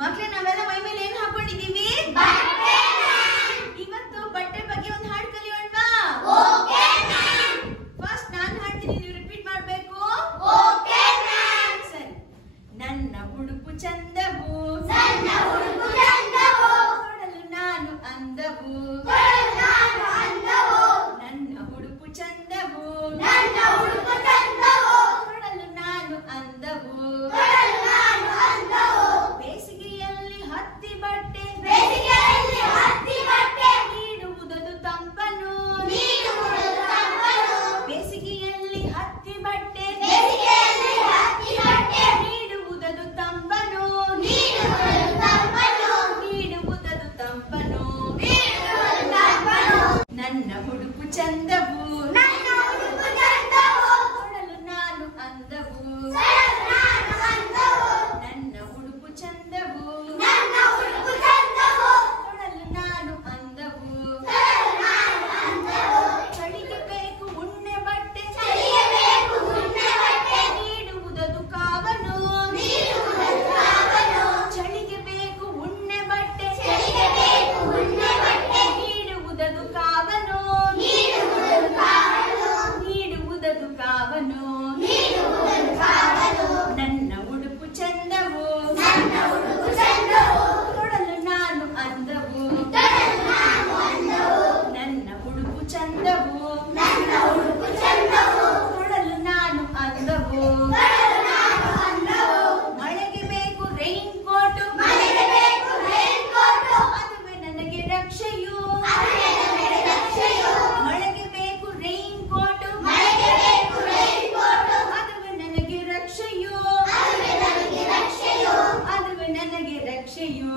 ಮಕ್ಕಳೇ ನಾವೆಲ್ಲ ಮೈ ಮೇಲೆ ಏನು ಹಾಕೊಂಡಿದೀವಿ? ಇವತ್ತು ಬಟ್ಟೆ ಬಗ್ಗೆ ಒಂದು ಹಾಡು ಕಲಿಯೋಣವಾ? ಫಸ್ಟ್ ನಾನು ಹಾಡ್ತೀನಿ, ನೀವು ರಿಪೀಟ್ ಮಾಡಬೇಕು. ಸರಿ. ನನ್ನ ಉಡುಪು ಚಂದವು, ಕೊಡಲು ನಾನು ಅಂದವು. ನನ್ನ ಉಡುಪು ಚಂದವು, ಕೊಡಲು ನಾನು ಅಂದವು. ಬೇಸಿಗೆಯಲ್ಲಿ ಹತ್ತಿ ಬಟ್ಟೆ, ನೀಡುವುದದು ತಂಪನು. ಬೇಸಿಗೆಯಲ್ಲಿ ಹತ್ತಿ ಬಟ್ಟೆ, ನೀಡುವುದದು ತಂಪನು. ನೀಡುವುದದು ತಂಪನು. ನನ್ನ ಉಡುಪು ಚಂದವು, ಕೊಡಲು ನಾನು ಅಂದವು. ನನ್ನ ಉಡುಪು ಚಂದವು, ಕೊಡಲು ನಾನು ಅಂದವು. ಚಳಿಗೆ ಬೇಕು ಉಣ್ಣೆ ಬಟ್ಟೆ, ನೀಡುವುದದು ಕಾವನು. ಚಳಿಗೆ ಬೇಕು ಉಣ್ಣೆ ಬಟ್ಟೆ, ನೀಡುವುದದು ಕಾವನು. ನೀಡುವುದದು ಕಾವನು. ನನ್ನ ಉಡುಪು ಚಂದವು, ಕೊಡಲು ನಾನು ಅಂದವು. ನನ್ನ ಉಡುಪು ಚಂದವು, ಕೊಡಲು ನಾನು ಅಂದವು. ಮಳೆಗೆ ಬೇಕು ರೈನ್ ಕೋಟು, ಅದುವೇ ನನಗೆ ರಕ್ಷೆಯು. ಮಳೆಗೆ ಬೇಕು ರೈನ್ ಕೋಟು, ಅದುವೇ ನನಗೆ ರಕ್ಷೆಯು. ಅದುವೇ ನನಗೆ ರಕ್ಷೆಯು.